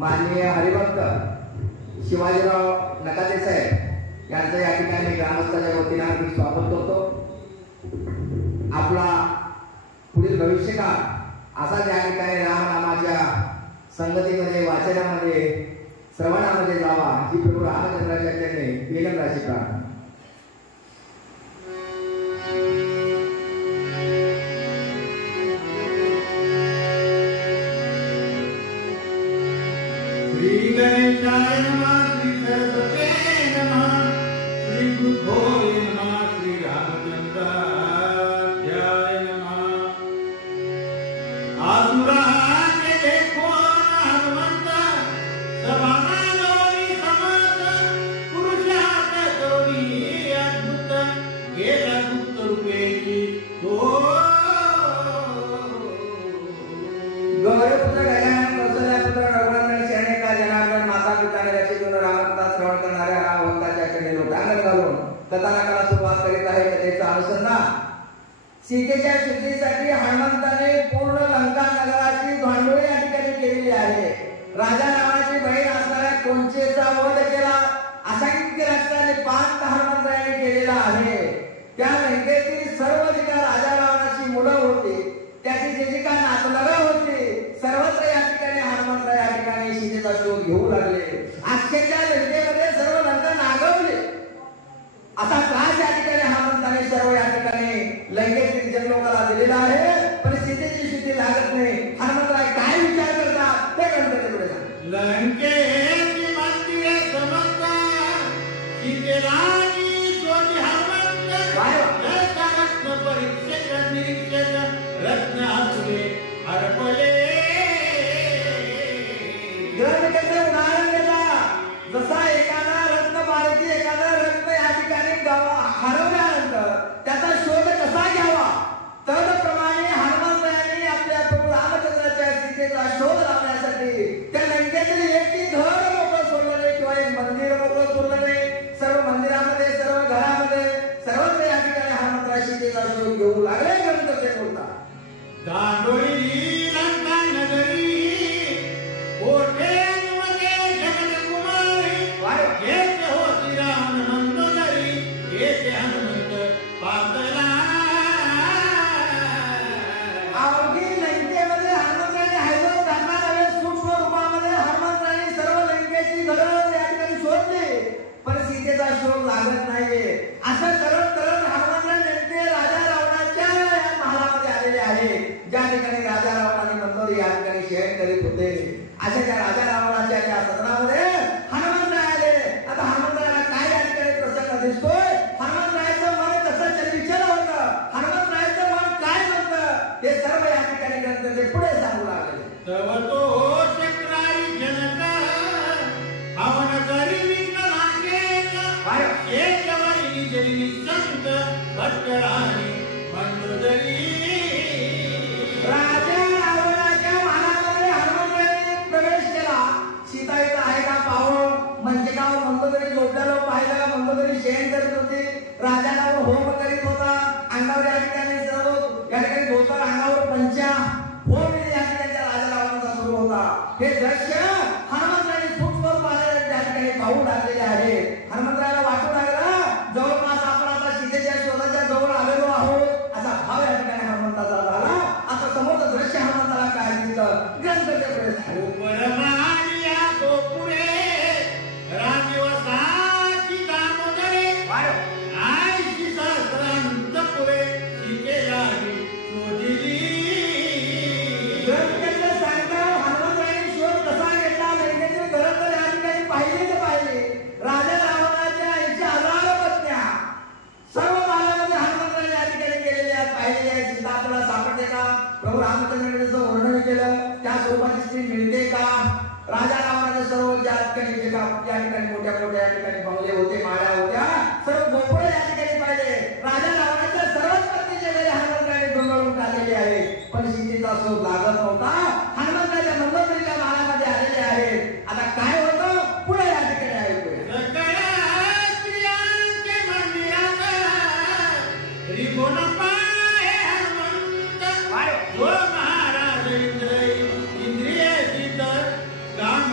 माननीय हरिभक्त शिवाजीराव नकाते साहेब यांचं या ठिकाणी ग्रामस्थांच्या वतीने आम्ही स्वागत करतो. आपला पुढील भविष्यकाळ असा या ठिकाणी रामनामाच्या संगतीमध्ये, वाचनामध्ये, श्रवणामध्ये जावा ही प्रभू रामचंद्राच्या चरणी विनम्र अशी प्रार्थना. श्री गणेशाय नमः, श्री सरस्वते नमः, श्री बुद्धोय नमः, श्री रामचंद्राय नमः. आसुराचे देखो हनुमंत, सभाना गौरी समर्थ, पुरुषार्थ करुणी अद्भुत, गेला गुप्त रूपेची तो. गौरवपुत्र गजानन कौशल्यापुत्र रघुनंदन शरणेका जनार्दन माता पिताने रचित रामकथा श्रवण करणाऱ्या रामभक्ताच्या चरणी लोटांगण घालून कथानकाला सुरुवात करीत आहे. कथेचा अनुसंधान सीतेच्या शुद्धीसाठी हनुमंताने पूर्ण लंका नगराची धांडोळी या ठिकाणी केलेली आहे. राजा रावणाची बहीण असणाऱ्या कोंचेचा वध केला. असंख्य रक्ताने पान हनुमंताने केलेला आहे. त्या लंकेतील सर्व जी का राजा रावणाची मुलं होती, त्याची जे जी का नातलगा होती, सर्वत्र या ठिकाणी हनुमंत या ठिकाणी सीतेचा शोध घेऊ लागले. अक्षरशः लंकेमध्ये सर्व लंका नागवली. असा त्रास या ठिकाणी हनुमंताने सर्व या ठिकाणी लंकेतील जनलोकाला दिलेला आहे. पण सीतेची शुद्धी लागत नाही. हनुमंतराय काय विचार करतात ते गणपतीपुढे सांग. लंकेची मंदिरे समजता सीतेला शोधी हनुमंत, रत्न परीक्षक निरीक्षक रत्न असुरे हरपले. ग्रहणकेचं उदाहरण देता. जसा एखादा रत्न पाहिजे, एखादा रत्न या ठिकाणी हरवल्यानंतर त्याचा शोध कसा घ्यावा, त्याप्रमाणे हनुमंतांनी आपल्या प्रभू रामचंद्राच्या सीतेचा शोध लावण्यासाठी त्या लंकेतील एक घर मोकळं सोडलं नाही किंवा एक मंदिर मोकळं सोडलं नाही. सर्व मंदिरामध्ये, सर्व घरामध्ये, सर्वत्र या ठिकाणी हनुमंतराय सीतेचा शोध घेऊ लागले. ग्रंथ ते बोलतात. दांडोळी लंका नगरी कोठे मध्ये जगत कुमारी, येथे होती हनुमंत नगरी, येथे हनुमंत पातला. अवघी लंकेमध्ये हनुमंताने हैदर धर्माने सूक्ष्म रूपामध्ये हनुमंताने सर्व लंकेची घरं या ठिकाणी शोधली. पण सीतेचा शोध लागत नाहीये. असं करत करत हनुमंताने नेमके राजा रावणाच्या महालामध्ये आलेले आहे. ज्या ठिकाणी राजा रावण आणि मंदोरी या ठिकाणी शयन करीत होते, अशा त्या राजा रावणाच्या त्या सदनामध्ये हनुमंत आले. आता हनुमंताला काय या ठिकाणी प्रसंग दिसतोय? हनुमंताचं मन कसं चलबिचल होतं, हनुमंताचं मन काय म्हणतं, हे सर्व या ठिकाणी ग्रंथ ते पुढे सांगू लागले. तव तो चक्रारी जनक हवन करी विघ्न नाशेक, एकवरी जली संत भट्टराणी मंडोदरी. राजा रावणाच्या महालामध्ये हनुमंताने प्रवेश केला. सीता इथं आहे का पाहून मंचकावर मंदोदरी जोडलेलं पाहिलं. मंदोदरी शयन करत होती. राजा रावण होम करीत होता. अंगावर या ठिकाणी सर्व या ठिकाणी धोतर, अंगावर पंचा, होम या ठिकाणी राजा रावणाचा सुरू होता. हे दृश्य हनुमंताने सूक्ष्म रूपाने त्या ठिकाणी पाहू लागलेले आहे. हनुमंताला वाटू लागला जवळपास आपण आता सीतेच्या शोधाच्या जवळ आलेलो आहोत, असा भाव या ठिकाणी हनुमंताचा झाला. आता समोरचं दृश्य हनुमंताला काय दिसलं? ग्रंथ ते पुढे सांगू. परमानिया गोपुरे राजवसाची दामोदरे, आयशी सहस्रांत पुरे सीतेला शोधिली. ग्रंथ सांगता हनुमंताने शोध कसा घेतला? लंकेतील घरं तर या ठिकाणी पाहिली तर पाहिली. राजा रावणाच्या 80,000 पत्न्या सर्व कालामध्ये हनुमंताने या ठिकाणी केलेल्या पाहिलेल्या आहेत. सीता आपल्याला सापडते का? प्रभू रामचंद्राने जसं वर्णन केलं त्या स्वरूपाची स्त्री मिळते का? राजा रावणाचे सर्व ज्या ठिकाणी जे का या ठिकाणी मोठ्या मोठ्या या ठिकाणी बंगले होते, माळ्या होत्या, सर्व गोपुळे या ठिकाणी पाहिले. राजा रावणाच्या सर्वच पत्नी जे हनुमंताने डोंगरून काढलेले आहे. पण सीतेचा शोध लागत नव्हता. हनुमंताच्या मंदोदरीच्या महालामध्ये आलेले आहेत. आता काय होतं पुढे या ठिकाणी ऐकूया. महाराज इंद्रिय काम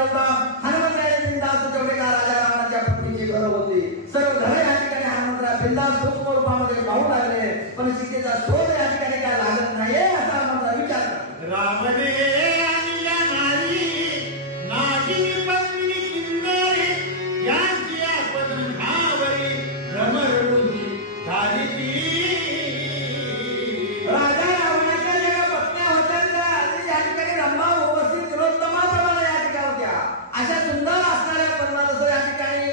नव्हता. हनुमंतरायाने बिनधास्त तेवढे का राजा रावणाच्या पत्नीची घरं होती. सर्व घरं या ठिकाणी हनुमंतराय बिनधास्त सूक्ष्म रूपामध्ये पाहू लागले. पण सीतेचा शोध या ठिकाणी काय लागत नाहीये असा हनुमंतराय विचार करतो. रामने आणल्या नारी नागी पत्नी किन्नरी यांची आपण भावरी भ्रमरुंदी झाली ती. राजा रावणाच्या ज्या पत्न्या होत्या त्या या ठिकाणी रंभा उपस्थित तिलोत्तमाप्रमाणे या ठिकाणी होत्या. अशा सुंदर असणाऱ्या पद्मा जसं या ठिकाणी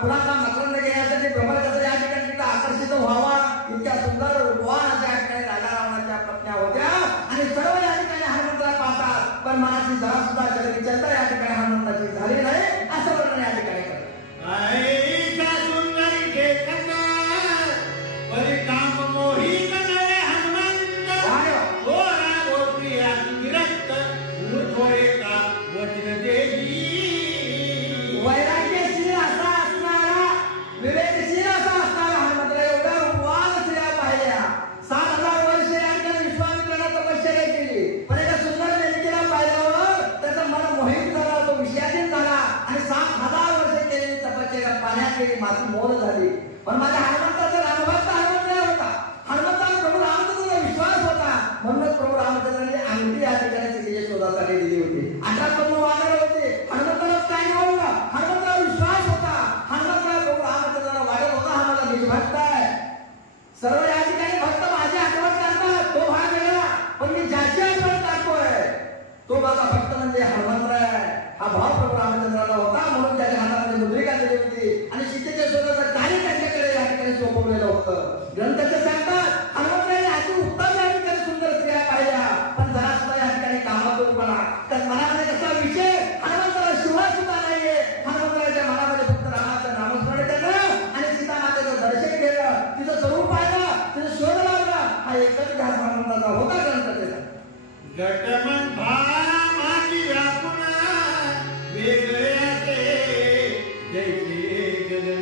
फुलांना मकरंद घेण्यासाठी भ्रमर कसं या ठिकाणी तिथं आकर्षित व्हावा इतक्या सुंदर रूपवान अशा या ठिकाणी राजा रावणाच्या पत्न्या होत्या. आणि सर्व या ठिकाणी हनुमंतला पाहतात. पण मनाची जरा सुद्धा चलबिचलता या ठिकाणी हनुमंताची झाली नाही असं वर्णन या ठिकाणी करतात. ऐसा सुंदरी देखत परिकाम मोहित नये हनुमंत गोरा गोप्रिया विरक्त ऊर्ध्वरे का वज्र देवी. वैराग्यशील असा असणारा विवेकशील असा असणारा हनुमंतराय एवढ्या रूपवान स्त्रिया पाहिल्या. 7,000 वर्ष या ठिकाणी विश्वामित्राने तपश्चर्या केली. पण एका सुंदर लेकीला पाहिल्यावर त्याचं मन मोहित झाला. तो विषयाधीन झाला आणि 7,000 वर्ष केलेली तपश्चर्या पाण्यात गेली. माती मोल झाली. पण माझ्या हनुमंताचा रामभक्त हनुमंत होता. हनुमंताला प्रभू रामचंद्राचा विश्वास होता. म्हणूनच प्रभू रामचंद्राने अंगठी या ठिकाणी सीतेच्या शोधासाठी दिली होती. 18 प्रभू वानर होते. हनुमंताला काय निवडलं? हनुमंताला विश्वास होता. हनुमंताला प्रभू रामचंद्राला वाटत होता हा माझा निजभक्त आहे. सर्व या ठिकाणी भक्त माझी आठवण काढतात तो भाग वेगळा. पण मी ज्याची आठवण काढतोय तो माझा भक्त म्हणजे हनुमंतराय आहे. हा भाव प्रभू रामचंद्राला होता. म्हणून त्याच्या हातामध्ये मुद्रिका दिली होती आणि सीतेच्या शोधाचं कार्य त्यांच्याकडे या ठिकाणी सोपवलेलं होतं. ग्रंथाचे सांगतात हनुमंतरायाने अति उत्तम या ठिकाणी सुंदर स्त्रिया पाहिल्या. पण जरा सुद्धा या ठिकाणी कामातूरपणा तर मनामध्ये कसा विषय हनुमंतराला शिवा सुद्धा नाहीये. हनुमंतराच्या मनामध्ये फक्त रामाचं नामस्मरण केलं आणि सीता मातेचं दर्शन केलं. तिचं स्वरूप पाहिलं. तिचं शोध लावला. हा एकच ध्यास हनुमंताचा होता ग्रंथाचा. घटमन भामाची व्यापुन वेगळे असे जैसे गगन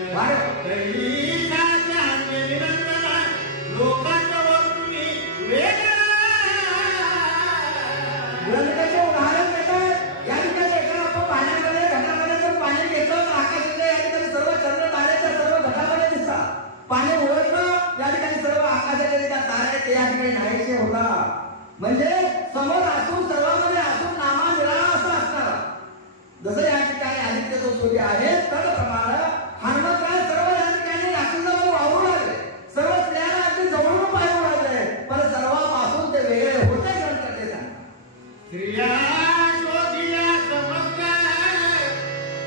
तैसाच्या निरंतर लोकांच्या वस्तुनी वेगळा. ग्रंथाचे उदाहरण देतात. या ठिकाणी एका आपण पाण्यामध्ये घटामध्ये जर पाणी घेतलं तर आकाशाच्या या ठिकाणी सर्व चंद्र ताऱ्याच्या सर्व घटामध्ये दिसतात. पाणी उघडलं या ठिकाणी सर्व आकाशाच्या ज्या ताऱ्या ते या ठिकाणी नाहीसे होता. म्हणजे समोर असून सर्वांमध्ये असून नामा निराळा असं असणार. जसं या ठिकाणी आदित्य जो सूर्य आहे त्याप्रमाणे हनुमंतराय सर्व या ठिकाणी राक्षसावर वावरू लागले. सर्व स्त्रियांना अगदी जवळून पाहू लागले. पण सर्वांपासून ते वेगळे होते ग्रंथ ते सांग. स्त्रिया शोधिया चमत्कार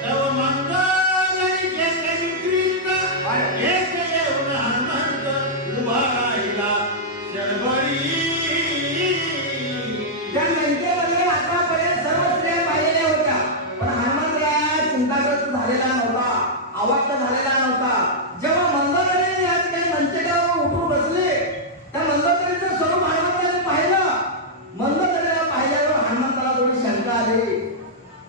तव मंगल जय कृष्ण एक येऊन हनुमंत उभा राहिला शरभरी. त्या लंकेमध्ये आतापर्यंत सर्व स्त्रिया पाहिलेल्या होत्या. पण हनुमंतराय चिंताग्रस्त झालेला नव्हता. अवाक्य झालेला नव्हता. जेव्हा मंदोदरी या ठिकाणी लंकेवर उठून बसले त्या मंदोदरीचं स्वरूप हनुमंताने पाहिलं. मंदोदरीला पाहिल्यावर हनुमंताला थोडी शंका आली.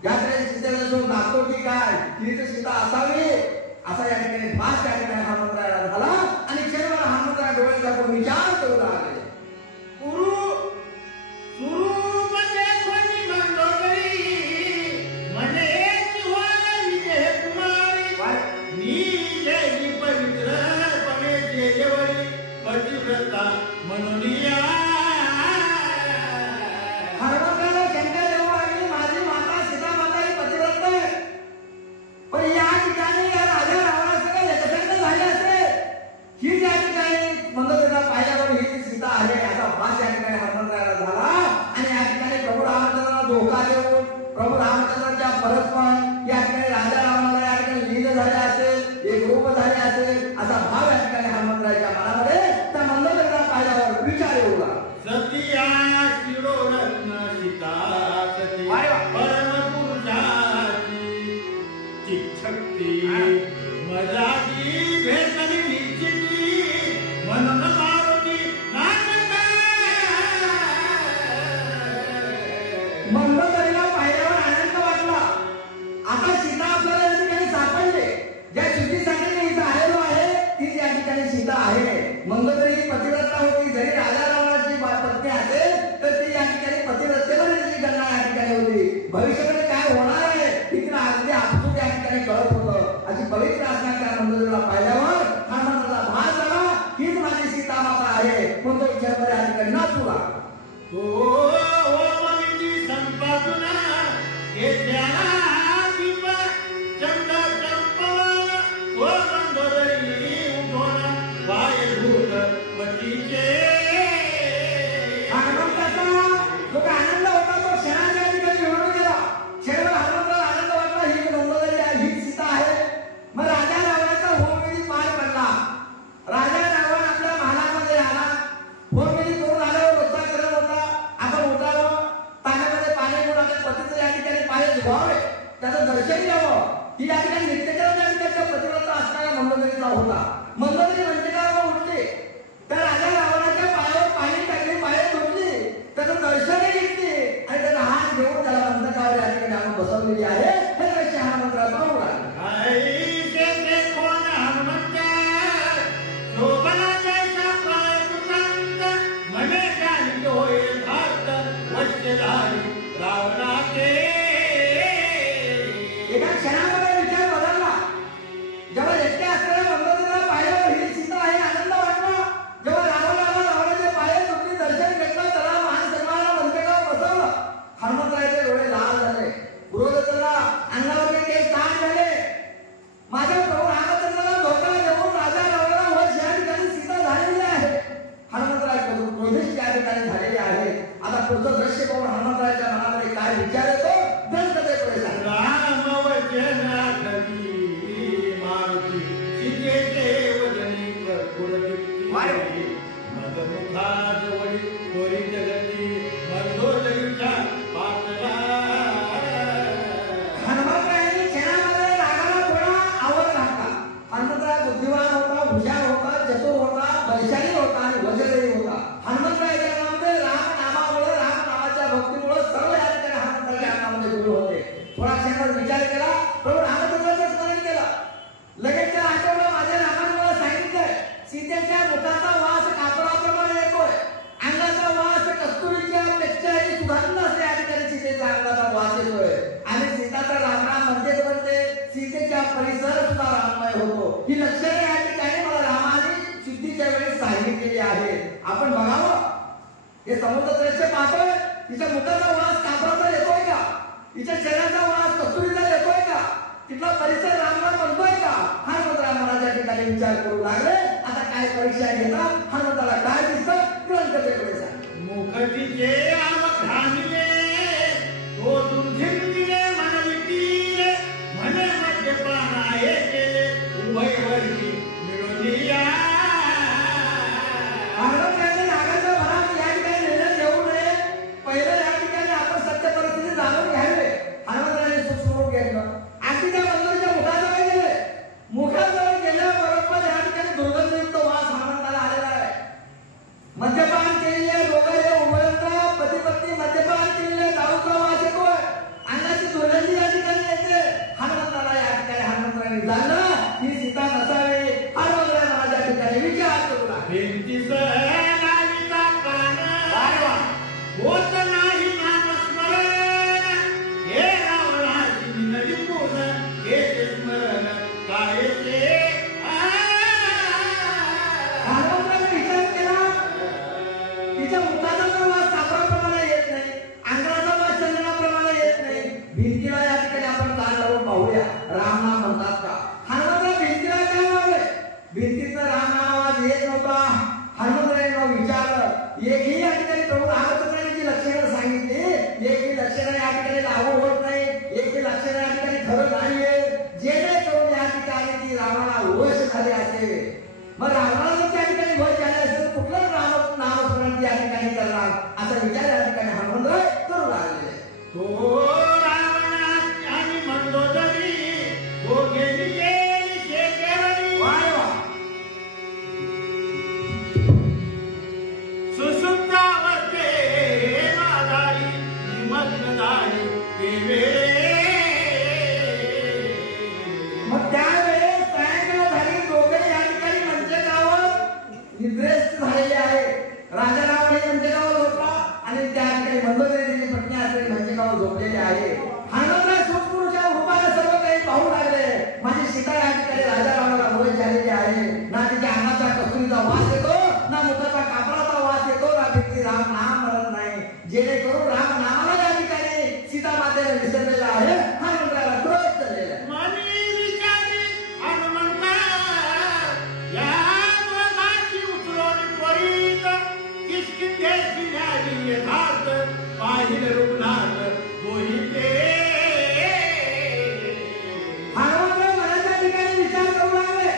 या ठिकाणी सीतेला शोध लागतो की काय? हीच सीता असावी असा या ठिकाणी भास या ठिकाणी हनुमंतरायाला झाला. आणि क्षणभर हनुमंतराय डोळे झाकून विचार करू लागले. हनुमंताला शंका येऊ लागली. माझी माता सीता माता ही पतिव्रत आहे. पण या ठिकाणी या राजा रावणासंग एकसंध झाले असते. ही या ठिकाणी मंदोदरीला पाहिल्यावर ही सीता आहे याचा भास या ठिकाणी हनुमंतरायाला झाला. आणि या ठिकाणी प्रभू रामचंद्राला धोका देऊन प्रभू रामचंद्राच्या परस्पर या ठिकाणी राजा रावणाला या ठिकाणी लीन झाले असेल, एक रूप झाले असेल असा भाव या ठिकाणी हनुमंतरायाच्या मनामध्ये त्या मंदोदरीला पाहिल्यावर विचार येऊ लागला. सतिया शिरोरत्न सीता सती परम पुरुषाची चिच्छक्ती मजाची भेटली निश्चिती म्हणून मारुती नाटका. मंदोदरीला पाहिल्यावर आनंद वाटला. आता सीता आपल्याला या ठिकाणी सापडले. ज्या शुद्धीसाठी मी इथं आलेलो आहे तीच या ठिकाणी सीता आहे. मंदोदरी ही पतिव्रता होती. जरी राजा रावणाची पत्नी असेल तर ती या ठिकाणी पतिव्रतेमध्ये त्याची गणना या ठिकाणी होती. भविष्यामध्ये काय होणार आहे फोन मध्ये करून आल्यावर रोजचा करत होता, आपण उठावं, पाण्यामध्ये पाणी घेऊन आपल्या पतीचं या ठिकाणी पाय धुवावे, त्याचं दर्शन घ्यावं. ही या ठिकाणी नित्यक्रम या ठिकाणच्या प्रतिव्रता असणाऱ्या मंडोदरीचा होता. मंडोदरी म्हणजे काय उठली, त्या राजा रावणाच्या पायावर पाणी टाकले, पाय धुतली, त्याचं दर्शन घेतली आणि त्याचा हात घेऊन त्याला बंधकावर या ठिकाणी आणून बसवलेली आहे. हे दृश्य हनुमंतराचं पाहू लागले. एका क्षणामध्ये विचार बदलला. जेव्हा एकट्या असलेल्या मंडोदरीला पाहिल्यावर ही सीता आहे, आनंद वाटला. जेव्हा रावणाचे पाय धुतले, दर्शन घेतलं, त्याला मान सन्मानाला बंधकावर बसवलं. हनुमंतरायाचे डोळे लाल झाले, पुरोहिताला अंगावरचे केस ताण झाले. माझ्या प्रभू रामचंद्राला धोका देऊन राजा रावणा वश या ठिकाणी सीता झालेली आहे. हनुमंतराय क्रोधित या ठिकाणी झालेले आहे. आता पुढचं दृश्य पाहून हनुमंतरायाच्या मनामध्ये काय विचार येतो ग्रंथाचे पुढे सांगा. हनुमंतरायांनी क्षणामध्ये रागाला थोडा आवर घातला. हनुमंतराय बुद्धिवान होता, हुशार होता, चतुर होता, बलशाली होता आणि वज्रदेवी होता. हनुमंतरायाच्या नावामध्ये राम नामामुळे, राम नामाच्या भक्तीमुळे सर्व या ठिकाणी हनुमंतरायाच्या नावामध्ये गुरु होते. थोडा क्षणात विचार केला, प्रभू रामचंद्राचं स्मरण केलं. लगेच त्या आठवलं, माझ्या रामाने मला सांगितलंय सीतेच्या मुखाचा वास कापडाप्रमाणे येतोय, अंगाचा वास कस्तुरीच्या पेक्षाही सुगंध असते या ठिकाणी सीतेच्या अंगाचा वास येतोय आणि सीता तर रामराम म्हणतेच म्हणते, सीतेच्या परिसर सुद्धा राममय होतो. ही लक्षणे या ठिकाणी मला रामाने शुद्धीच्या वेळेस सांगितलेली आहे. आपण बघावं, हे समुद्र दृश्य पाहतोय, तिच्या मुखाचा वास कापडाचा येतोय का, तिच्या शरीराचा वास कस्तुरीचा येतोय का, तिथला परिसर रामराम म्हणतोय का. हनुमंतराय मनाच्या ठिकाणी विचार करू लागले. आता काय परीक्षा घेतात, हनुमंताला काय दिसतं ग्रंथाचे पुढे सांग. मुखतीचे आवघाणले तो दुर्धिंदिले मनवितीले म्हणे मद्यपाना येते उभयवर्गी मिळून या. हनुमंतरायाने नागाच्या भरात या ठिकाणी निर्णय घेऊ नये, पहिलं या ठिकाणी आपण सत्य परिस्थिती जाणून घ्यावे. हनुमंतरायाने सुखस्वरूप घेतलं. आणखी त्या मंदिराच्या मुखाजवळ गेले. मुखाजवळ गेल्याबरोबर या ठिकाणी दुर्गंधयुक्त वास हनुमंताला आलेला आहे. मद्यपान केलेले दोघे उभयंत्र पती पत्नी मद्यपान केलेले दारूचा वास येतोय, अंगाची दुर्गंधी या ठिकाणी येते. हनुमंताला या ठिकाणी हनुमंतराने जाणलं ही सीता नसावी. हनुमंतराय माझ्या ठिकाणी विचार करू लागले. नाविता कान होत नाही नामस्मरण, हे रावणाची नलिपून हे स्मरण काय ते. हनुमंतराने विचार केला, तिच्या मुखाचा तर वास कापडाप्रमाणे येत नाही, अंगाचा वास चंदनाप्रमाणे येत नाही. भिंतीला या ठिकाणी आपण कान लावून पाहूया, रामनाम म्हणतात का. हनुमंतराय भिंतीला काय लावले, भिंतीतनं रामनाम आवाज येत नव्हता. हनुमंतरायाने विचारलं, एकही या ठिकाणी प्रभू रामचंद्राने जी लक्षणं सांगितली, एकही लक्षणं या ठिकाणी लागू होत नाही, एकही लक्षणं या ठिकाणी खरं नाहीये. जेणेकरून या ठिकाणी ती रावणाला वश झाली असेल. मग रावणाला जर त्या ठिकाणी वश झाले असेल, कुठलं नामस्मरण या ठिकाणी करणार असा विचार या ठिकाणी हनुमंतराय करू लागले. तो रावणा आणि मंदोदरी दोघेही गेली शेकेवरी. सुसुप्तावस्थे मागाई निमग्न झाली ते वेळे. मग त्यावेळेस सायंकाळ झाली, दोघे या ठिकाणी मंचकावर निद्रेस्त झालेले आहे. राजा रावण हे मंचकावर झोपला आणि त्या ठिकाणी मंदोदरी पत्नी असलेली मंचकावर झोपलेली आहे. हनुमंतराय सूक्ष्मपुरुषा रूपाने सर्व काही पाहू लागले. माझी सीता या ठिकाणी राजा रावणाला वश झालेली आहे. ना तिच्या अंगाचा कस्तुरीचा वास येतो, ना मुखाचा कापडाचा वास येतो, ना तिथे राम नाम म्हणत नाही. जेणेकरून राम नामाला या ठिकाणी सीता मातेने विसरलेला आहे. हनुमंतरायाला क्रोध झालेला आहे. मनी विचारी हनुमंता या दोघांची उचलून त्वरित किष्किंधेची न्यारी यथार्थ पाहिलं रुग्णात दोहिते. हनुमंतराय मनाच्या ठिकाणी विचार करू लागले.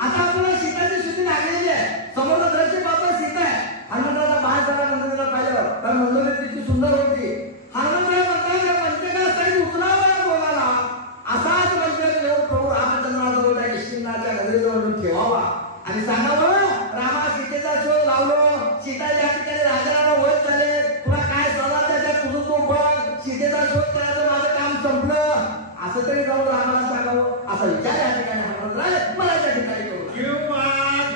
आता आपल्याला सीताची शुद्धी लागलेली आहे. समोर दृश्य पाहतो, सीता आहे. असं तरी जाऊन रामाला सांगावं असा विचार या ठिकाणी हनुमंतराय मला त्या ठिकाणी करू किंवा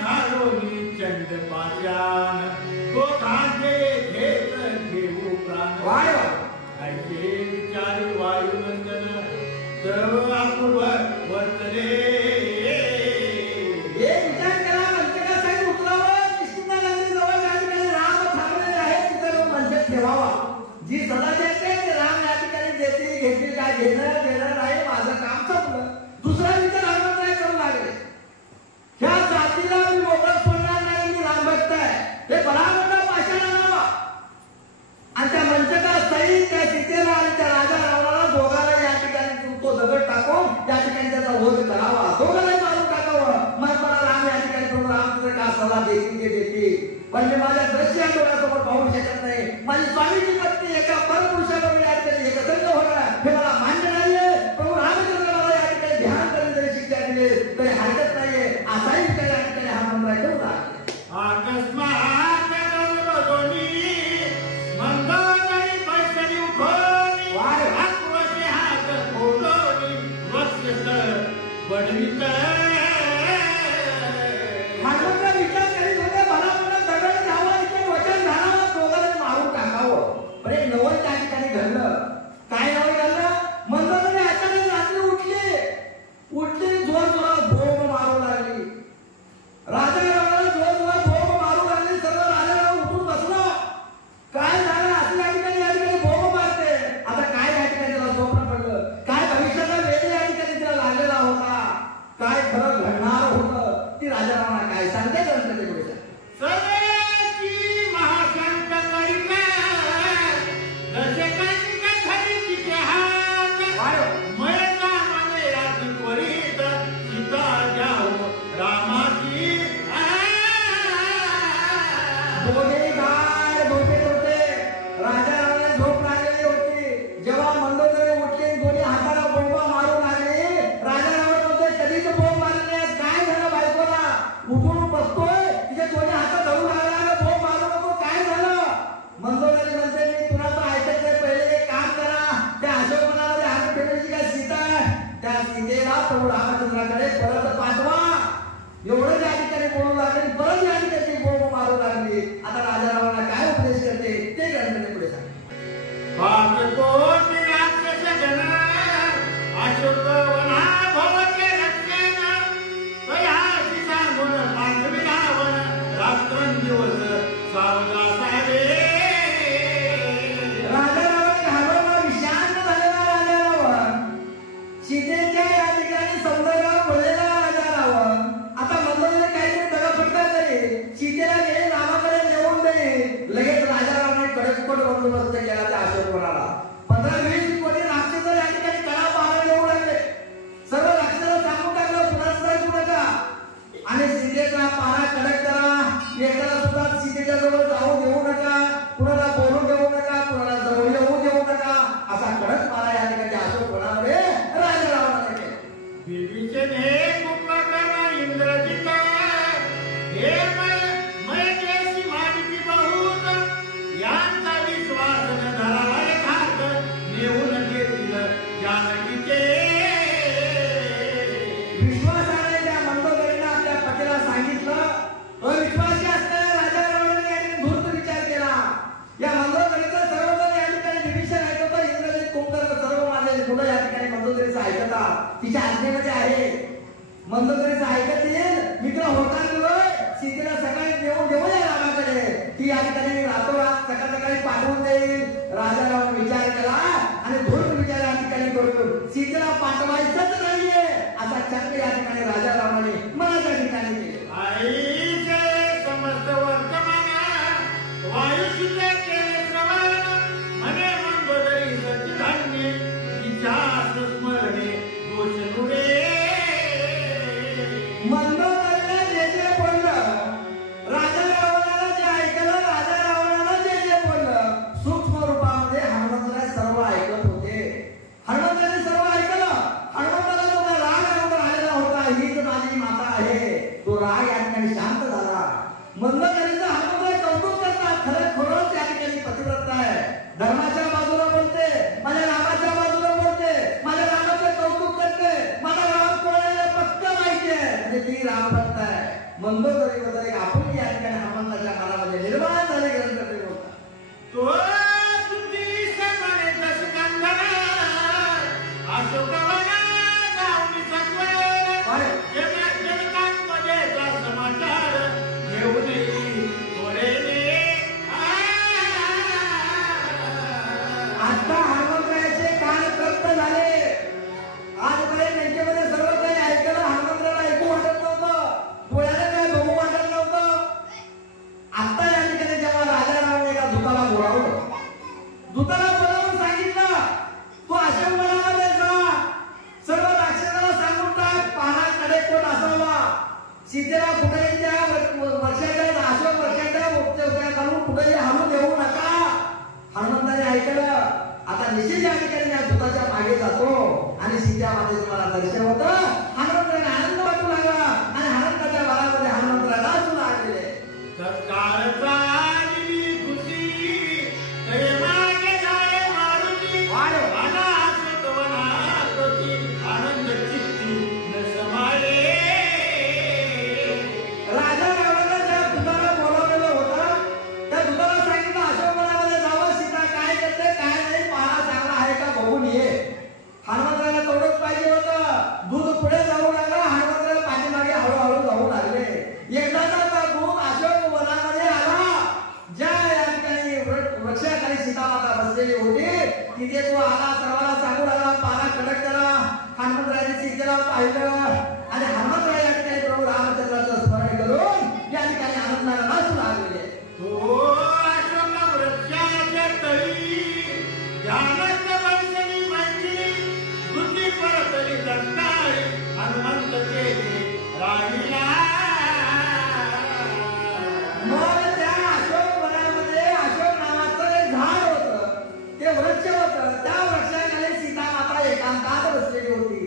झालोनी चंड पाजान तो कांदे घेत घेऊ प्राण वाय ऐके विचारी वायुनंदन सर्व अपूर्व वर्तले हे विचार करा मंचकासाठी उतरावं किष्किंधा नगरी जवळ या ठिकाणी राम थांबलेले आहेत तिथं मंचक ठेवावा जी सदा देते ते राम या ठिकाणी देते घेतली काय घेणं देणं नाही माझं काम संपलं दुसरा विचार हनुमंतराय करू लागले ह्या जातीला मी मोकळं सोडणार नाही मी राम भक्त आहे हे बराबर पाषाण आणावा आणि त्या मंचका सहित त्या सीतेला आणि त्या राजा रावणाला दोघांना या ठिकाणी तो दगड टाकून या ठिकाणी त्याचा वध करावा दोघांनाही मारून टाकावं मग मला राम या ठिकाणी प्रभू रामचंद्र का सल्ला देतील ते देतील पण मी माझ्या दृश्य डोळ्यासमोर पाहू शकत नाही माझी स्वामीची पत्नी एका परपुरुषाबरोबर या ठिकाणी एकसंग होणार हे मला मान्य नाहीये प्रभू रामचंद्र मला या ठिकाणी ध्यान करून जरी शिक्षा दिली तरी हरकत नाहीये असाही विचार या ठिकाणी हा मंत्र करू लागले अकस्मात दोन्ही मंदोदरी पैसरी उठोनी आक्रोशी हात फोडोनी वक्षस्थ बडवीत हनुमंतराय विचार करीत होते भला दगड घ्यावा इथे वचन घालावं दोघांना मारून टाकावं पण एक नवल त्या ठिकाणी घडलं काय नवल घडलं मंदोदरी अचानक रात्री उठली जोर जोरात भोग मारू लागली राजा रावणाला जोर जोरात भोग मारू लागली सर्व राजा राव उठून बसला काय झालं असं या ठिकाणी भोग मारते आता काय या ठिकाणी त्याला स्वप्न पडलं काय भविष्याचा वेळ या ठिकाणी तिला लागलेला होता काय खरं घडणार होतं ती राजा रावणा काय सांगते ग्रंथ ते पुढे सर्वेची महाशंकर करिता जसे कंठ धरी तिचे हात मयका मने राती त्वरित सीता जाऊ रामाची दोघे गाय झोपेत होते राजा रावणाला झोप लागलेली होती जेव्हा मंदोदरी उठले दोन्ही हाताला बोंबा मारू लागले राजा रावण म्हणतोय कधीच बोंब मारले काय झालं बायकोला उठून बसतोय तिचे दोन्ही हात धरून लागला बोंब मारू नको काय झालं मंदोदरी म्हणते मी तुला तर ऐकत नाही पहिले एक काम करा त्या अशोकवनामध्ये हात ठेवण्याची काय सीता आहे त्या सीतेला प्रभू रामचंद्राकडे परत पाठवा एवढं त्या ठिकाणी बोलू लागले परत या ठिकाणी बोंब मारू लागली आता राजा रावणाला काय उपदेश करते ते ग्रंथाने पुढे सांग पाचकोटी राक्षस गण अशोकवना भवते रक्षेन तयासी सांगून पाठविलावन रात्रंदिवस सावधासावे राजा रावण घाबरला विशांत झालेला राजा रावण सीतेच्या या ठिकाणी सौंदर्यावर पडलेला राजा रावण आता मंदोदरी काहीतरी दगाफटका करेल सीतेला गेले रामाकडे नेऊन देईल लगेच राजा रावणाने कडकपट बंदोबस्त केला त्या अशोकवनाला 15-20 कोटी राक्षस या ठिकाणी कळा पाहायला येऊ लागले सर्व राक्षसाला सांगून टाकलं कुणाच जायचं नका आणि सीतेचा पारा कडक करा एकाला सुद्धा सीतेच्या जवळ जाऊ देऊ नका कुणाला बोलू देऊ नका कुणाला जवळ येऊ देऊ नका असा कडक पारा या ठिकाणी अशोकवनामध्ये राजा रावणाने केला देवीचे ने कुंभकर्ण इंद्रजित हे मयकेशी मानिती बहुत यांचा विश्वास न धराय घात नेऊन घेतील जानकीचे विश्वासाने त्या मंदोदरीने आपल्या पतीला सांगितलं अविश्वासी असणाऱ्या राजा रावणाने यांनी धूर्त विचार केला या मंदोदरीचा सर्वजण या ठिकाणी विभीषण ऐकतो इंद्रजित कुंभकर्ण सर्व माझे पुढे या ठिकाणी मंदोदरीचं ऐकतात तिच्या आज्ञेमध्ये आहे मंदोदरीचं ऐकत येईल मित्र होकार दिलोय सीतेला सकाळी घेऊन या रामाकडे ती या ठिकाणी रातोरात सकाळी पाठवून देईल राजा रावण विचार केला आणि धूर्त विचार या ठिकाणी करून सीतेला पाठवायचंच नाहीये असा चक्र या ठिकाणी राजा रावणाने मनाच्या ठिकाणी केले आईचे समस्त वर्तमान वायुशीते केले श्रवण मने मंदोदरी सच्चिदान्य तिच्या स्मरणे दोष नुडे मंदोदरीला जे जे बोललं राजा रावणाला जे ऐकलं राजा रावणाला जे बोललं सूक्ष्म रूपामध्ये हनुमंतराय सर्व ऐकत होते हनुमंताने सर्व ऐकलं हनुमंताला जो राग आलेला होता हीच माझी माता आहे तो राग या ठिकाणी शांत दिवशी ज्या ठिकाणी या दूताच्या मागे जातो आणि सीता मातेचं मला दर्शन होतं, हनुमंतराला आनंद वाटू लागला आणि हनुमंताच्या बळामध्ये हनुमंतराला नाचू लागले. राजा रावणाला ज्या दूताला बोलावलेलं होतं त्या दूताला सांगितलं अशोकवनामध्ये जावं, सीता काय करते काय नाही पाहा, चांगला आहे का बघून ये. हनुमंतराला तेवढंच पाहिजे होतं. दूध पुढे जाऊ लागला, हनुमंतराला पाठीमागे हळूहळू जाऊ लागले. एकदाचा दूध अशोक वनामध्ये आला, ज्या या ठिकाणी वृक्षाखाली सीता माता बसलेली होती तिथे तो आला, सर्वांना सांगू लागला पारा कडक करा. हनुमंतराने सीतेला पाहिलं आणि हनुमंतराला या ठिकाणी प्रभू रामचंद्राचं स्मरण करून या ठिकाणी आनंदाला नाचू लागले. मग त्या अशोक वनामध्ये अशोक नावाचं एक झाड होतं, ते वृक्ष होतं. त्या वृक्षाखाली सीता माता एकांतात बसलेली होती.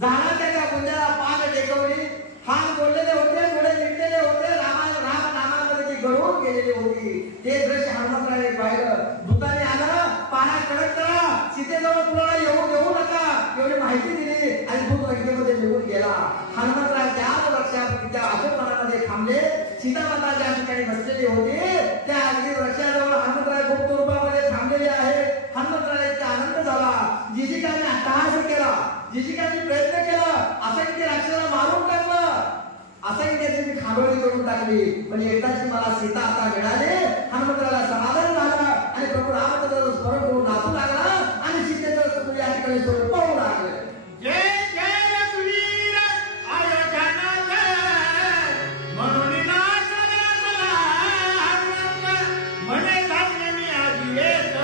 झाडाच्या त्या बुंद्याला पाठ टेकवली, हात जोडलेले होते, डोळे मिटलेले होते, राम नामामध्ये ती गळून गेलेली होती. ते दृश्य हनुमंतराने पाहिलं. दूताने आलं, पारा कडक करा, सीतेजवळ कुणाला येऊ देऊ नका एवढी माहिती दिली आणि दूत लंकेमध्ये निघून गेला. हनुमंतराय त्याच वृक्षात त्या अशोक वनामध्ये थांबले. सीता माता ज्या ठिकाणी बसलेली होती त्या अगदी वृक्षाजवळ हनुमंतराय गुप्त रूपामध्ये थांबलेले आहे. हनुमंतरायाचा आनंद झाला. जिजिकाने अट्टहास केला, जिजिकाने प्रयत्न केला, असंख्य राक्षसाला मारून टाकलं, असंख्याची मी खांडोळी करून टाकली, पण एकदाची मला सीता आता मिळाली. हनुमंतराला समाधान झालं आणि प्रभू रामचंद्राचं स्मरण करून नाचू लागला आणि सीतेचं या ठिकाणी स्वरूप पाहू लागले. जय जय रघुवीर अयोध्यानाथ, म्हणून नाचला हनुमंत, म्हणे धान्य मी आधी येत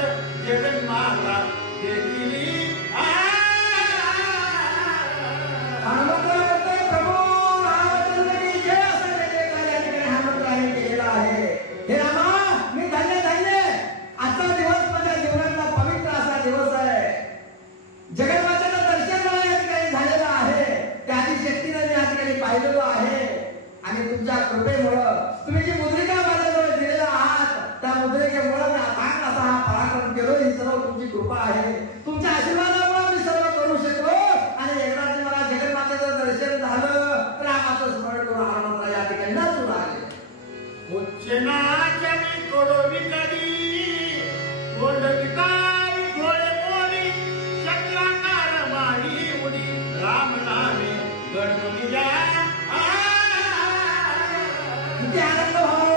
जगन्माता देखिली. हनुमंतराय म्हणतो प्रभू रामचंद्र की जय, असं वेगळे कार्य या ठिकाणी हनुमंतराने केलेलं आहे. हे रामा, मी धन्य धन्य, आजचा दिवस माझ्या जीवनातला पवित्र असा दिवस आहे. जगन्मातेचं दर्शन मला या ठिकाणी झालेलं आहे, त्या आदिशक्तीने मी या ठिकाणी पाहिलेलं आहे आणि तुमच्या कृपेमुळं तुम्ही जी मुद्रिका माझ्याजवळ दिलेला आहात त्या मुद्रिकेमुळे मी अथांग असा हा पराक्रम केलो. ही सर्व तुमची कृपा आहे. तुमच्या आशीर्वादामुळे मी सर्व करू शकलो आणि एकदा मला जगन्मातेचं दर्शन झालं, रामाचं स्मरण करून हनुमंतराय या ठिकाणी नाचू लागले. उच्चनाचनी कोडोवी कडी कोडविकारी घोडे मोडी शक्लाकार माही उडी राम नामे गणुनिया. किती आनंद भाऊ.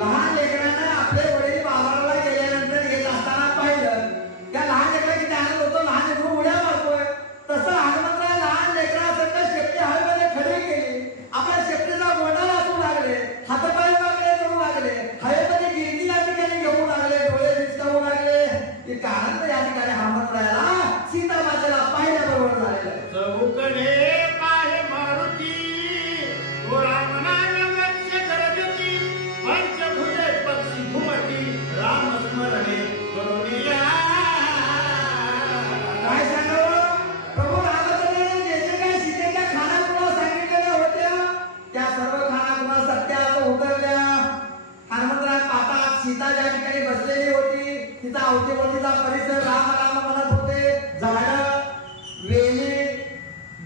लहान लेकरांना आपले वडील बाजाराला गेल्यानंतर येत असताना पाहिलं, त्या लहान लेकराला किती आनंद होतो. लहान लेकरू उड्या मारतोय, तसं हनुमंतराय लहान लेकरासारखं शेपटी हवेमध्ये खडी केली, आपल्या शेपटीचा गोंडा वाचू लागले, हातपाय वागले करू लागले, हवेमध्ये गिरणी या ठिकाणी घेऊ लागले, डोळे विचकावू लागले. इतका आनंद या ठिकाणी हनुमंतरायाला सीता मातेला पाहिल्याबरोबर झालेला आहे. चौकडे पाहे मारुती तो रामनाम लक्ष करती, पंचभुजे पक्षी भूमती राम स्मरणे करुनिया. काय सांगावं, प्रभू रामचंद्राने जे जे काही सीतेच्या खानापुढं सांगितलेल्या होत्या त्या सर्व खानापुढं सत्यात उतरल्या. हनुमंतराय पाहतात सीता ज्या ठिकाणी बसलेली होती तिचा अवतीभोवतीचा परिसर राम राम म्हणत होते. झाडं, वेली,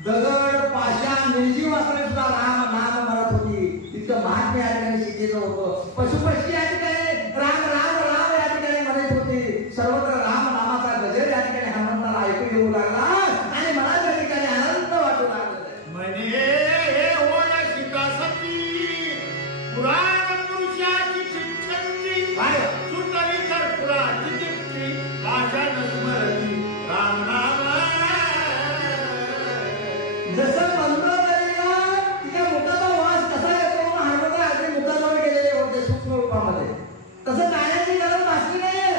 दगड, पाषाण, निर्जीव असणे सुद्धा राम नाम म्हणत होती. इतकं महात्म्य या ठिकाणी सीतेचं होतं. पशुपक्षी या ठिकाणी राम राम राम या ठिकाणी म्हणत होती. सर्वत्र राम नामाचा गजर या ठिकाणी हनुमंताला ऐकू येऊ लागला आणि मनाच्या ठिकाणी आनंद वाटू लागला. म्हणे हे होय सीता सती पुराण पुरुषाची चिच्छंदी, सुतली कर्पुराची दीप्ती पाषाण स्मरणी राम नाम. जसं मंत्रधारीला तिच्या मुखाचा वास कसा येतो म्हणून हनुमंतराय अगदी मुखाजवळ गेलेले होते सूक्ष्म रूपामध्ये, तसं जाण्याची गरज भासली नाहीये.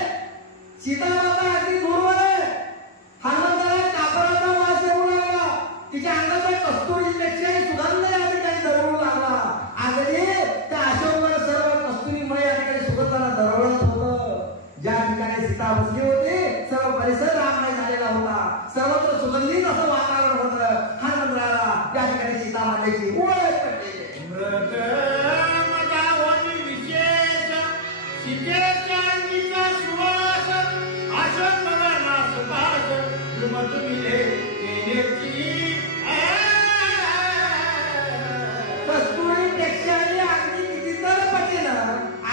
सीता माता अगदी दूरवर आहे. हनुमंतराय कापराचा वास येऊ लागला, तिच्या अंगाच्या कस्तुरीपेक्षाही सुगंध या ठिकाणी दरवळू लागला. अगदी त्या अशोकवर सर्व कस्तुरीमय या ठिकाणी सुगंधाला दरवळत होतं. ज्या ठिकाणी सीता बसली होती सर्व परिसर राममय झालेला होता. सर्वत्र सुगंधित असं वातावरण होतं. हनुमंतराला त्या ठिकाणी सीता मातेची ओळख पटली. विशेष सीतेच्या अंगीचा सुवास आशोत्तराला सुभाष तुमतुमिले येण्याची कस्तुरीपेक्षा अगदी कितीतर पटीनं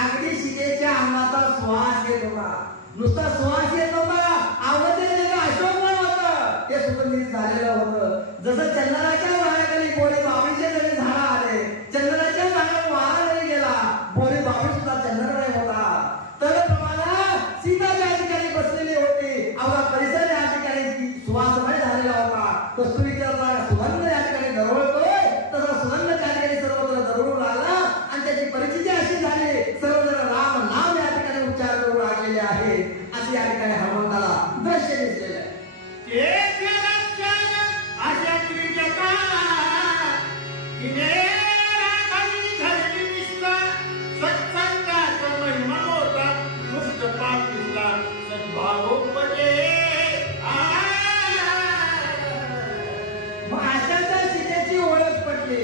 अगदी सीतेच्या अंगाचा सुवास येत होता. नुसता सुवास येत होता, आवडलेलं अशोकमय होतं, ते सुगंधित झालेलं होतं. जसं चंदनाच्या झाडाखाली बोरे बाबीचे जरी झाडं आले, चंदनाच्या झाडावर वारा जरी गेला, बोरे बाबी सुद्धा चंदनमय होता. त्याप्रमाणे सीता त्या ठिकाणी बसलेली होती. अवघा परिसर या ठिकाणी सुवासमय झालेला होता. कस्तुरीचा सुगंध या ठिकाणी दरवळतोय, तसा सुगंध त्या ठिकाणी सर्वत्र दरवळू लागला आणि त्याची परिस्थिती अशी झाली, सर्वजण राम नाम या ठिकाणी उच्चार करू लागलेले आहे. असे या ठिकाणी हनुमंताला दृश्य दिसलेलं आहे. अशा त्रिजटा सत्संगाचा महिमा होता. दुष्ट पापिला सद्भावोपजे. मग अशा त्या सीतेची ओळख पटली.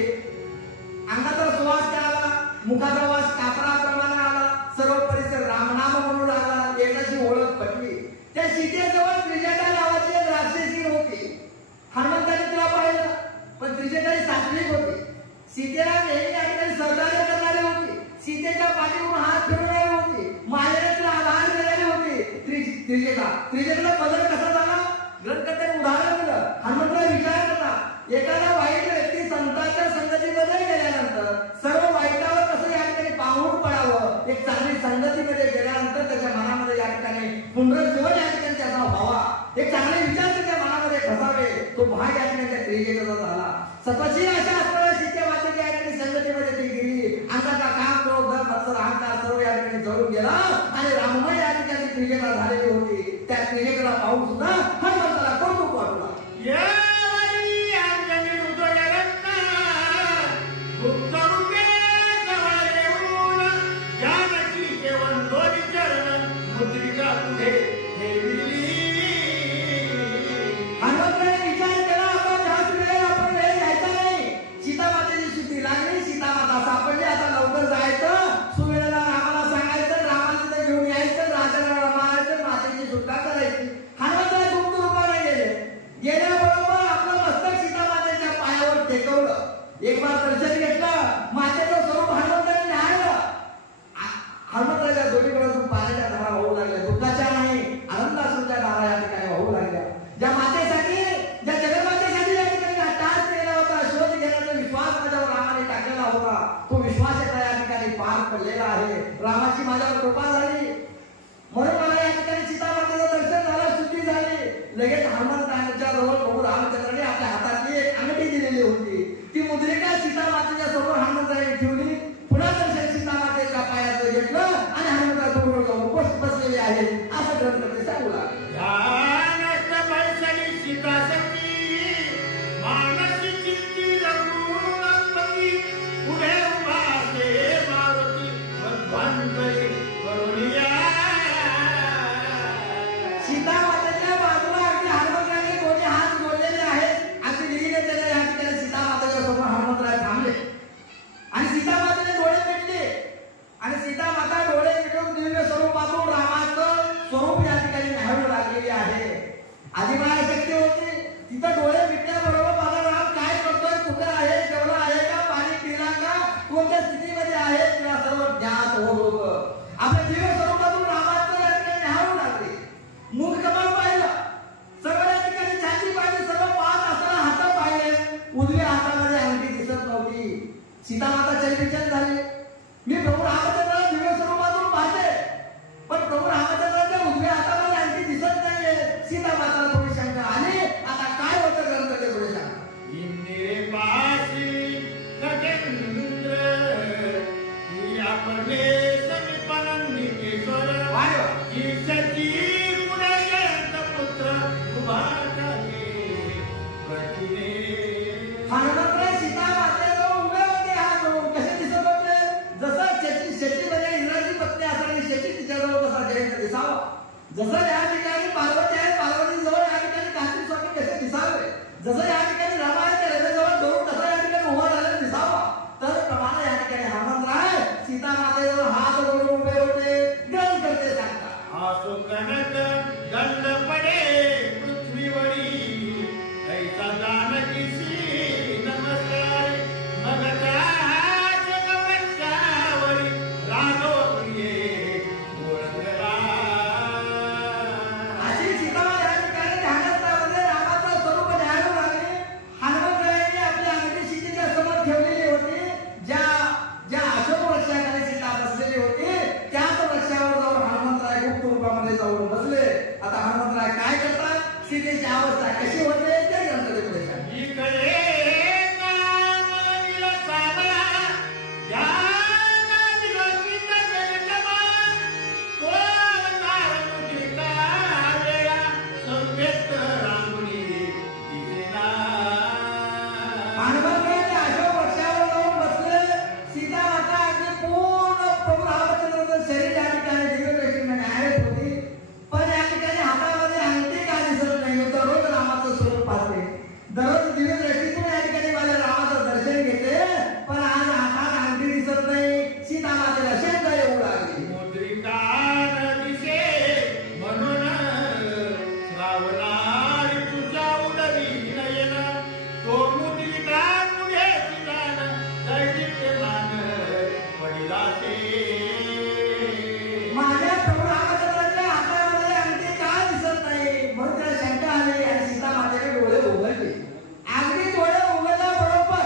अंगाचा सुवास आला, मुखाचा वास कापराप्रमाणे आला, सर्व परिसर रामनाम म्हणू लागला. एकदाची ओळख पटली. त्या सीतेजवळ त्रिजटा नावाची एक राक्षसी होती. हनुमंताने तिला पाहिलं, पण त्रिजटा ही सात्विक होती. सीतेला नेहमी या ठिकाणी सहकार्य करणारी होती. सीतेच्या पाठीवरून हात फिरवणारी होती. मायेने तिला आधार देणारी होती. त्रिजटाला बदल कसा झाला? ग्रंथकर्त्याने उदाहरण दिलं. हनुमंताला विचार करता, एखादा वाईट व्यक्ती संतांच्या संगतीमध्ये गेल्यानंतर सर्व वाईटावर कसं या ठिकाणी पाहून पडावं, एक चांगली संगतीमध्ये गेल्यानंतर त्याच्या मनामध्ये या ठिकाणी पुनरुज्जीवन या ठिकाणी त्याचा व्हावा, एक चांगले विचार त्याच्या मनामध्ये ठसावे, तो भाग या ठिकाणी त्या त्रिजटाचा झाला. स्वतःची अशा असणाऱ्या सीते मातेच्या या ठिकाणी संगतीमध्ये ती गेली. अंगाचा काम क्रोध धर्म मत्सर अहंकार सर्व या ठिकाणी जळून गेला आणि राममय या ठिकाणी त्रिजटा झालेली होती. त्या त्रिजटाला पाहून सुद्धा हनुमंताला कौतुक वाटला. सापडले, आता लवकर जायचं, सुवेळेला रामाला सांगायचं, रामाला तिथे घेऊन यायचं, राजाला रमायचं, मातेची सुटका करायची. हनुमंताला गुप्त रूपाने गेल्याबरोबर आपलं मस्तक सीता मातेच्या पायावर टेकवलं. एक बार दर्शन घेतलं, मातेचं स्वरूप हनुमंताने न्याहाळलं. हनुमंताच्या दोन्ही बाजून पाण्याच्या धारा वाहू लागल्या. दुःखाच्या नाही, आनंदासूच्या धारा या ठिकाणी वाहू लागल्या. ज्या मातेसाठी, ज्या जगन्मातेसाठी या ठिकाणी टाच केला होता, शोध घेण्याचा विश्वास माझ्यावर रामाने टाकलेला होता, तो विश्वास या ठिकाणी पार पडलेला आहे. रामाची माझ्यावर कृपा झाली म्हणून मला या ठिकाणी सीता मातेचं दर्शन झालं, शुद्धी झाली. लगेच हनुमंतांच्या जवळ प्रभू रामचंद्राने आपल्या हातातली एक अंगठी दिलेली होती. ती मुद्रिका सीता मातेच्या समोर हनुमंताने ठेवली. पुन्हा दर्शन सीता मातेच्या पायाचं घेतलं आणि हनुमंता जवळ जाऊन बसलेले आहेत असं ग्रंथ सांगू लागले. सीता मातेच्या बाजूला अगदी हनुमंताने दोन्ही हात जोडलेले आहेत. अगदी लिहिलं त्याला या ठिकाणी सीता मातेच्या समोर हनुमंतराय थांबले आणि सीता मातेने डोळे मिटले आणि सीता माता डोळे मिटून दिव्य स्वरूपातून रामाचं स्वरूप या ठिकाणी न्याहाळू लागलेली आहे. आदिमाया शक्ती होती, तिथं डोळे मिटल्याबरोबर माझा राम काय करतोय, कुठे आहे, जेवढं आहे का, पाणी पिला का, कोणत्या स्थितीमध्ये आहे, तिला सर्व ज्ञात होत होतं. आपल्या दिव्य स्वरूपातून रामाचं या ठिकाणी न्याहाळू लागले. मुख कमळ पाहिलं, सर्व या ठिकाणी छाती पाहिली, सर्व पाच असताना हात पाहिले. उजव्या हातामध्ये अंगठी दिसत नव्हती. सीता माता चलबिचल झाली. मी प्रभू रामचंद्राला दिव्य स्वरूपातून पाहते, पण प्रभू रामचंद्राच्या उजव्या हातामध्ये अंगठी दिसत नाहीये. सीता माताला थोडी शंका आली. आता काय होतं ग्रंथ ते थोडे सांगा. हनुमंतराय सीता मातेजवळ उभे होते, हात जोडून. कसे दिसत होते? जसं शेतीमध्ये इंद्राची पत्नी असणारी शेती तिच्याजवळ कसा जयंत दिसावा, जसं या ठिकाणी पार्वती आहे सीतेची अवस्था कशी होते ते ग्रंथ पुढे सांग. इकडे कामवीर सावळा, या नावीला सीता जगदमा, तो अवतार मुद्रिका वेळा, संवेद रांगोळी दिसेना. हनुमानराजे अशोक वृक्षावर जाऊन बसले. सीता माता अगदी पूर्ण प्रभू रामचंद्राचं शरीर या ठिकाणी दिव्यदृष्टीने न्याहाळत होती. पण या ठिकाणी हातामध्ये अंगठी का दिसत नाही. दररोज रामाचं स्वरूप पाहते, दररोज दिव्यदृष्टीतून या ठिकाणी माझ्या रामाचं दर्शन घेते, पण आज हातात अंगठी दिसत नाही. सीता मातेला शंका येऊ लागली. मुद्रिका न दिसे म्हणून श्रावणारी तुझ्या उडवी नयन, तो मुद्रिका पुढे ठिकाण दैदिप्यमान पडिलासे. माझ्या प्रभू रामचंद्राच्या हातामध्ये अंगठी का दिसत नाही म्हणून त्याला शंका आली आणि सीता मातेचे डोळे उघडले. अगदी डोळे उघडल्याबरोबर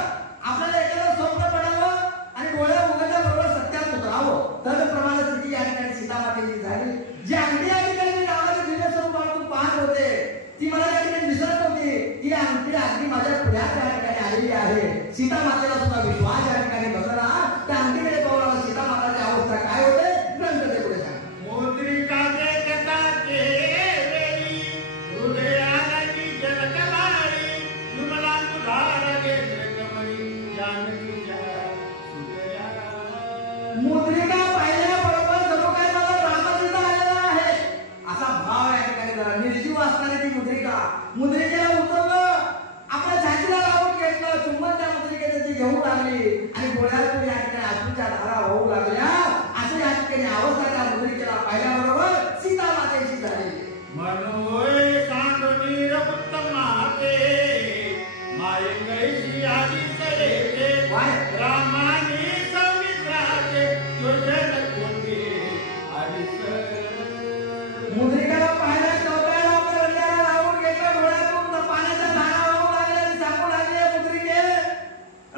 आपल्याला एखादं स्वप्न पडावं आणि डोळे उघडल्याबरोबर सत्यात उतरावं, त्याप्रमाणे स्थिती या ठिकाणी सीता मातेची झाली. जी अंगठी या ठिकाणी मी रामाच्या दिव्य स्वरूपातून पाहत होते ती मला या ठिकाणी दिसत नव्हती. ती अंगठी अगदी माझ्या पुढ्यात या ठिकाणी आलेली आहे. सीता मातेला सुद्धा विश्वास या ठिकाणी बसला. त्या अंगठीकडे पाहून सीता माताची अवस्था काय होते ग्रंथ ते पुढे सांग. मुद्रिका देखता के वेळी हृदयाला की जनकमारी, तुम्हाला तुझार घेतले कमळी ज्ञान तुझ्या सुतया. मुद्रिका पाहिल्याबरोबर जणू काय मला रामचंद्र आलेला आहे असा भाव या ठिकाणी झाला. निर्जीव असणारी ती मुद्रिका, मुद्रिकेला उचललं, आपल्या छातीला लावून घेतलं, चुंबन त्या मुद्रिकेने ती घेऊ लागली आणि डोळ्यातून या ठिकाणी अश्रूच्या धारा वाहू लागल्या. असं या ठिकाणी अवस्था त्या मुद्रिकेला पाहिल्याबरोबर सीता मातेची झाली. मनोय सांडोनी उत्तम माते, माये कैसी आली सरेते, रामाने सौमित्राचे योजन कोणते आली सर. मुद्रिकेला पाहिल्या चौकाला आपल्या हृदयाला लावून घेतलं, डोळ्यातून पाण्याच्या धारा वाहू लागल्या आणि सांगू लागले, मुद्रिके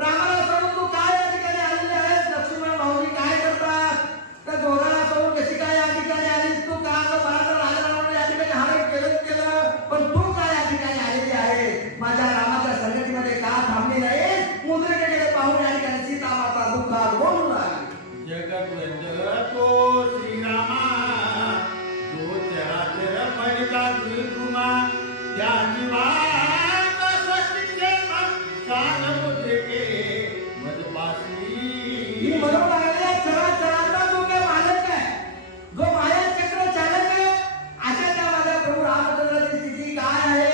रामाला सोडून तू काय या ठिकाणी आलेली आहेस? लक्ष्मण भाऊजी काय करतात? त्या दोघांना सोडून कशी काय या ठिकाणी आलीस? तू का राजा या ठिकाणी हार केलं, पण तू काय या ठिकाणी आलेली आहे? माझ्या रामाच्या संगतीमध्ये का थांबली नाही? मुद्रिकेकडे पाहून या ठिकाणी सीता माता दुःखात बोलू लागली. जगत तो श्रीरामा, जो चराचर पडिला तुमा, त्याची वाट सत्य सांग मुद्रिके मजपासी. ही म्हणू लागल्या चराचराचा जो काय मालक आहे, जो माया चक्र चालक आहे, अशा त्या माझ्या प्रभू रामचंद्राची स्थिती काय आहे,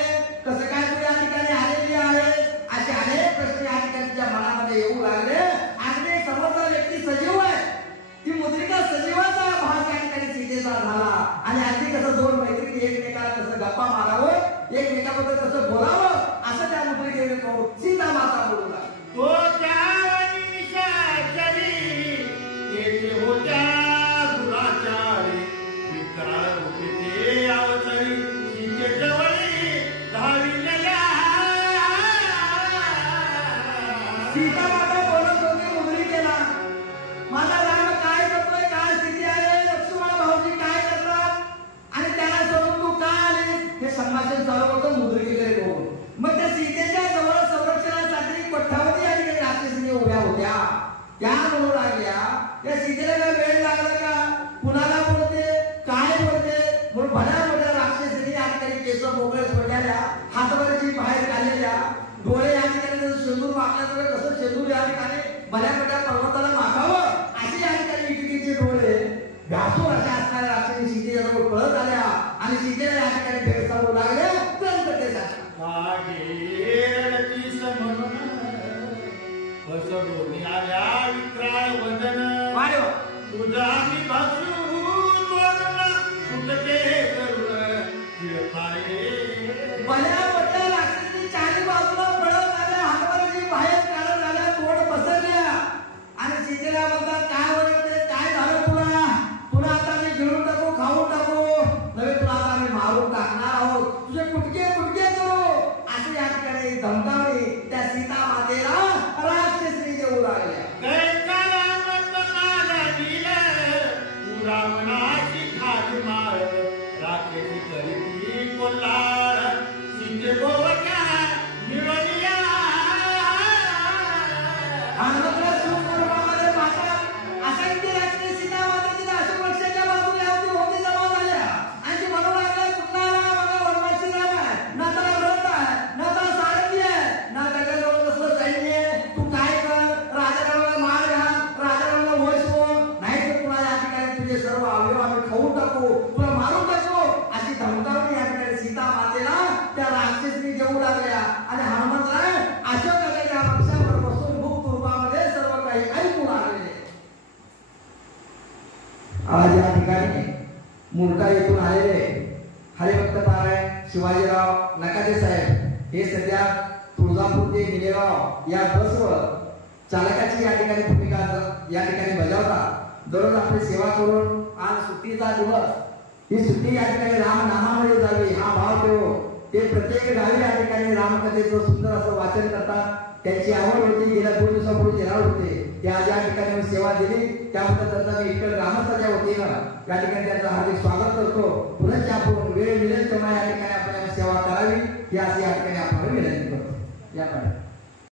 कसं काय तू या ठिकाणी आलेली आहे, असे अनेक प्रश्न या ठिकाणी तिच्या मनामध्ये येऊ लागले. अगदी समोरचा व्यक्ती सजीव आहे, ती मुद्रिका सजीवाचा भाग या ठिकाणी सीतेचा झाला आणि अगदी कसं दोन मैत्रिणी एकमेकाला कसं गप्पा मारावं, एकमेकाबद्दल कसं बोलावं, असं त्या मुद्रिकेने सीता माता बोलू लागली. तो त्यावनी निशाचरी, तेथे होत्या दुराचारी, विकराळ रूपी ते अवतरी, सीतेच्या वळी धाविलेल्या. सीता माता बोलत होती मुद्रिकेला, माझा राम काय करतोय, काय स्थिती आहे, लक्ष्मण भाऊजी काय करतात आणि त्याला सोडून तू का आलीस? हे संभाषण चालू होतं मुद्रिकेकडे बघून. मग त्या सीतेच्या जवळ संरक्षणासाठी पठ्ठावधी या ठिकाणी राक्षसीने उभ्या होत्या. त्या म्हणू लागल्या, या सीतेला काय वेळ लागला का? कुणाला बोलते, काय बोलते? म्हणून भल्या मोठ्या राक्षसीने या ठिकाणी केस मोकळे सोडलेल्या, हातवरची बाहेर काढलेल्या, डोळे या ठिकाणी शेंदूर मारल्यामुळे कसं शेंदूर या ठिकाणी भल्या मोठ्या पर्वताला माखावं अशी या ठिकाणी इकडचे डोळे घासून अशा असणाऱ्या राक्षसी सीतेजवळ पळत आल्या आणि सीतेला या ठिकाणी भेडसावू लागल्या. बसवून आल्या विक्राळ वदन, तुझा मी भासू तोरण कुठे करून चिळपाये. भल्या मोठ्या राक्षसी चारी बाजूला पळत आल्या, हातवरची बाहेर काढत आल्या, तोड बसवल्या आणि सीतेला म्हणतात, काय वळते, काय झालं तुला? तुला आता मी गिळून टाकू, खाऊन टाकू, नव्हे तुला आता मी मारून टाकणार आहोत, तुझे कुटके कुटके करू, अशी या ठिकाणी धमकावली त्या सीता मातेला राक्षसी देऊ लागल्या. रावणाची खाली मार राक्षसी करीती कोल्हार, तुझे गोवच्या निरोनिया आज या ठिकाणी मुंडका येथून आलेले हरिभक्त पारायण शिवाजीराव नकाते साहेब हे सध्या तुळजापूर ते निलेगाव या बसवर चालकाची या ठिकाणी भूमिका या ठिकाणी बजावतात. दररोज आपली सेवा करून आज सुट्टीचा दिवस ही सुट्टी या ठिकाणी राम नामामध्ये जावी हा भाव ठेवू ते प्रत्येक गावी या ठिकाणी रामकथेचं सुंदर असं वाचन करतात. त्यांची आवड होती. गेल्या 2 दिवसापूर्वी येणार होते ते आज या ठिकाणी सेवा दिली त्याबद्दल त्यांचा मी इकडे ग्रामस्थाच्या वतीनं या ठिकाणी त्यांचं हार्दिक स्वागत करतो. पुढे आपण